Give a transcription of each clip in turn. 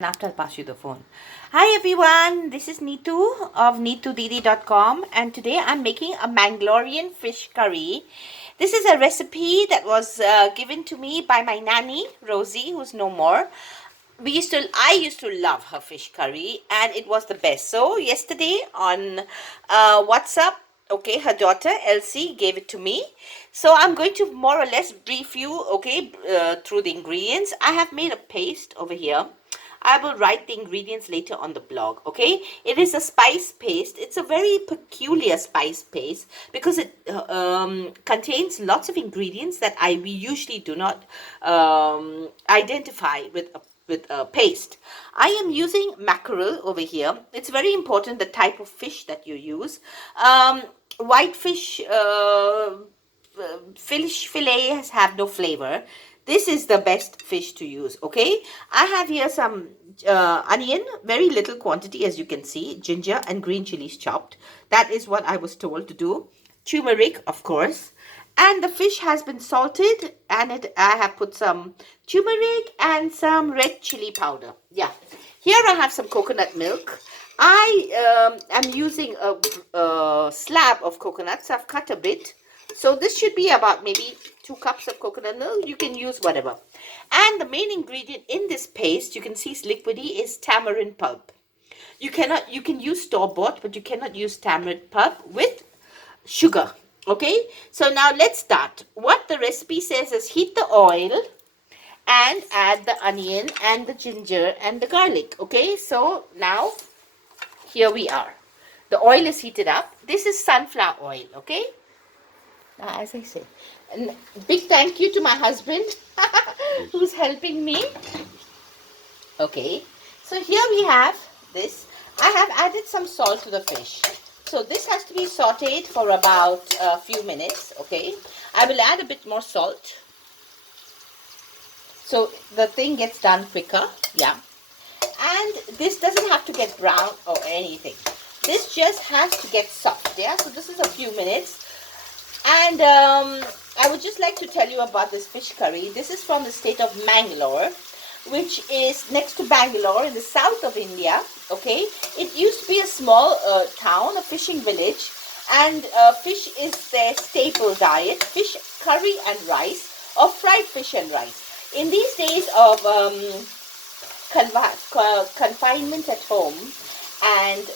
After I'll pass you the phone. Hi everyone, this is Neetu of neetudidi.com, and today I'm making a Mangalorean fish curry. This is a recipe that was given to me by my nanny Rosie, who's no more. I used to love her fish curry, and it was the best. So yesterday on WhatsApp, okay, her daughter Elsie gave it to me. So I'm going to more or less brief you, okay, through the ingredients. I have made a paste over here. I will write the ingredients later on the blog, okay? It is a spice paste. It's a very peculiar spice paste because it contains lots of ingredients that we usually do not identify with a paste. I am using mackerel over here. It's very important the type of fish that you use. White fish fish fillets have no flavor. This is the best fish to use, okay? I have here some onion, very little quantity as you can see, ginger and green chilies chopped. That is what I was told to do. Turmeric, of course. And the fish has been salted, and I have put some turmeric and some red chili powder. Yeah. Here I have some coconut milk. I am using a slab of coconuts. I've cut a bit. So this should be about maybe 2 cups of coconut milk. You can use whatever. And the main ingredient in this paste, you can see it's liquidy, is tamarind pulp. You can use store-bought, but you cannot use tamarind pulp with sugar. Okay, so now let's start. What the recipe says is heat the oil and add the onion and the ginger and the garlic. Okay, so now here we are. The oil is heated up. This is sunflower oil. Okay, now as I say, and big thank you to my husband who's helping me. Okay, so here we have this. I have added some salt to the fish. So this has to be sauteed for about a few minutes, okay? I will add a bit more salt, so the thing gets done quicker, yeah. And this doesn't have to get brown or anything. This just has to get soft, yeah? So this is a few minutes. And I would just like to tell you about this fish curry. This is from the state of Mangalore, which is next to Bangalore in the south of India, okay? It used to be a small town, a fishing village, and fish is their staple diet, fish curry and rice, or fried fish and rice. In these days of confinement at home, and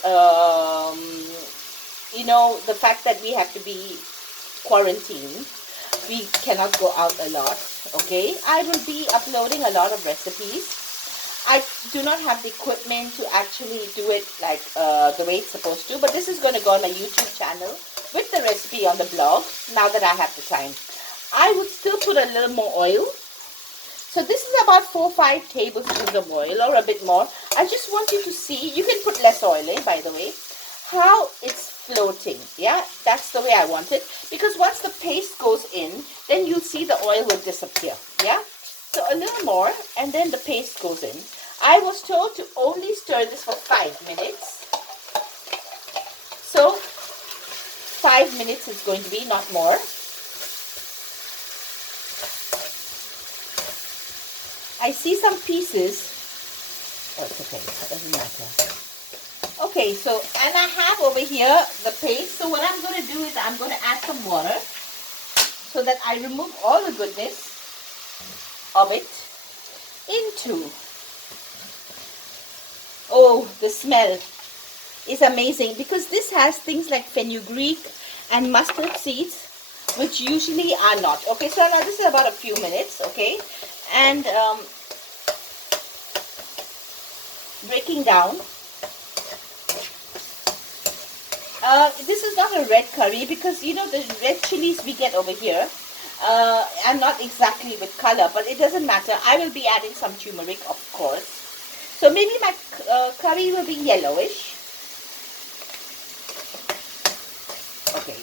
you know, the fact that we have to be quarantined, we cannot go out a lot, okay? I will be uploading a lot of recipes. I do not have the equipment to actually do it like the way it's supposed to, but this is going to go on my YouTube channel with the recipe on the blog now that I have the time. I would still put a little more oil. So this is about 4 or 5 tablespoons of oil, or a bit more. I just want you to see, you can put less oil in, by the way, how it's floating. Yeah, that's the way I want it, because once the paste goes in, then you'll see the oil will disappear. Yeah, so a little more, and then the paste goes in. I was told to only stir this for 5 minutes, so 5 minutes is going to be, not more. I see some pieces. Oh, it's okay, it doesn't matter. Okay, so, and I have over here the paste. So what I'm going to do is I'm going to add some water so that I remove all the goodness of it into. Oh, the smell is amazing, because this has things like fenugreek and mustard seeds, which usually are not. Okay, so now this is about a few minutes, okay, and breaking down. This is not a red curry, because you know the red chilies we get over here are not exactly with color, but it doesn't matter. I will be adding some turmeric, of course. So maybe my curry will be yellowish. Okay.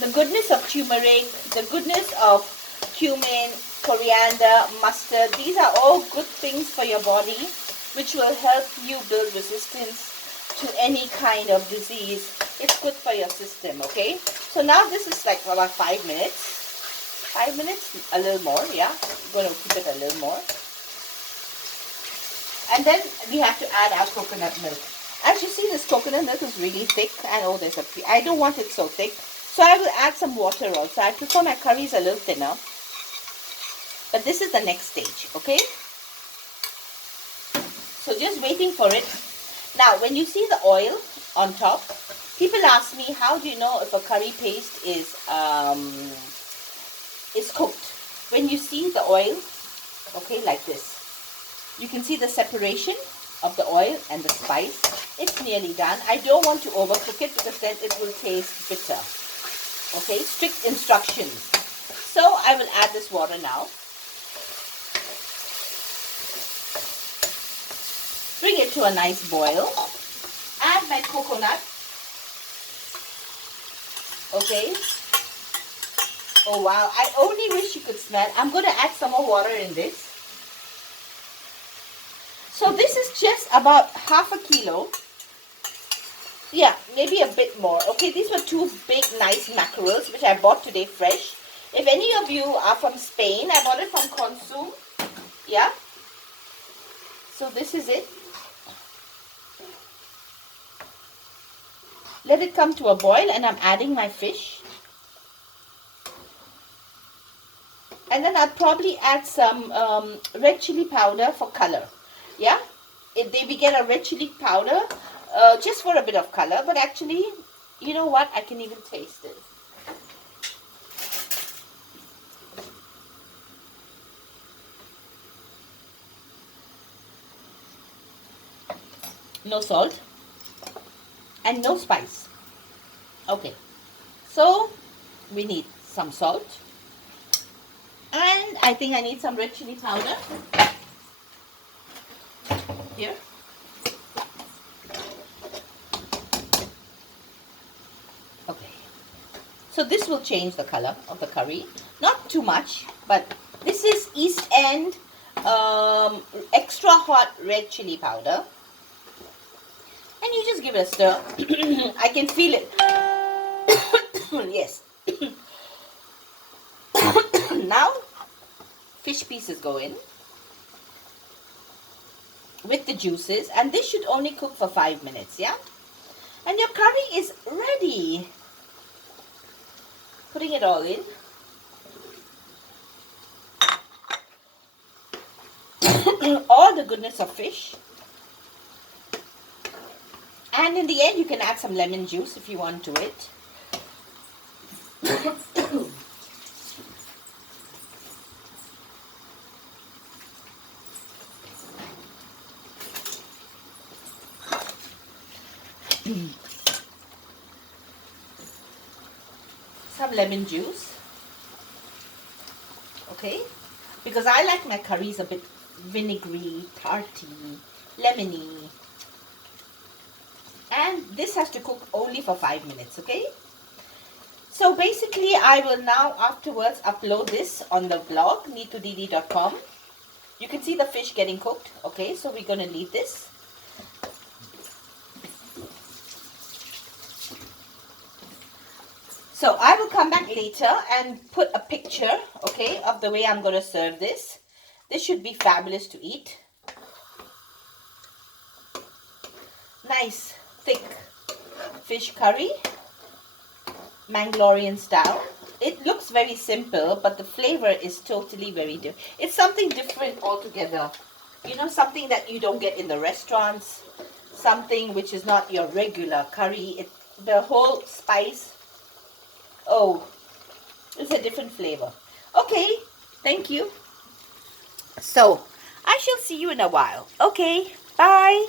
The goodness of turmeric, the goodness of cumin, coriander, mustard, these are all good things for your body, which will help you build resistance to any kind of disease. It's good for your system, okay? So now this is like about 5 minutes. 5 minutes, a little more, yeah. I'm going to keep it a little more. And then we have to add our coconut milk. As you see, this coconut milk is really thick, and oh, I don't want it so thick. So I will add some water also. I prefer my curries a little thinner. But this is the next stage, okay? So just waiting for it. Now, when you see the oil on top, people ask me, how do you know if a curry paste is cooked? When you see the oil, okay, like this, you can see the separation of the oil and the spice. It's nearly done. I don't want to overcook it because then it will taste bitter. Okay, strict instructions. So I will add this water now. Bring it to a nice boil. Add my coconut. Okay. Oh wow, I only wish you could smell. I'm going to add some more water in this. So this is just about half a kilo. Yeah, maybe a bit more. Okay, these were two big, nice mackerels, which I bought today fresh. If any of you are from Spain, I bought it from Consum. Yeah. So this is it. Let it come to a boil, and I'm adding my fish. And then I'll probably add some red chili powder for color. Yeah, we get a red chili powder just for a bit of color. But actually, you know what? I can even taste it. No salt and no spice. Okay, so we need some salt. And I think I need some red chili powder. Here. Okay. So this will change the color of the curry. Not too much, but this is East End extra hot red chili powder. And you just give it a stir. I can feel it. Yes. Now, fish pieces go in with the juices, and this should only cook for 5 minutes, yeah? And your curry is ready. Putting it all in. All the goodness of fish. And in the end, you can add some lemon juice if you want to it. Some lemon juice. Okay, because I like my curries a bit vinegary, tarty, lemony. And this has to cook only for 5 minutes, okay? So basically, I will now afterwards upload this on the blog, neetodidi.com. You can see the fish getting cooked, okay? So we're going to leave this. So I will come back later and put a picture, okay, of the way I'm going to serve this. This should be fabulous to eat. Nice, thick fish curry, Mangalorean style. It looks very simple, but the flavor is totally very different. It's something different altogether. You know, something that you don't get in the restaurants. Something which is not your regular curry. The whole spice, oh, it's a different flavor. Okay, thank you. So, I shall see you in a while. Okay, bye.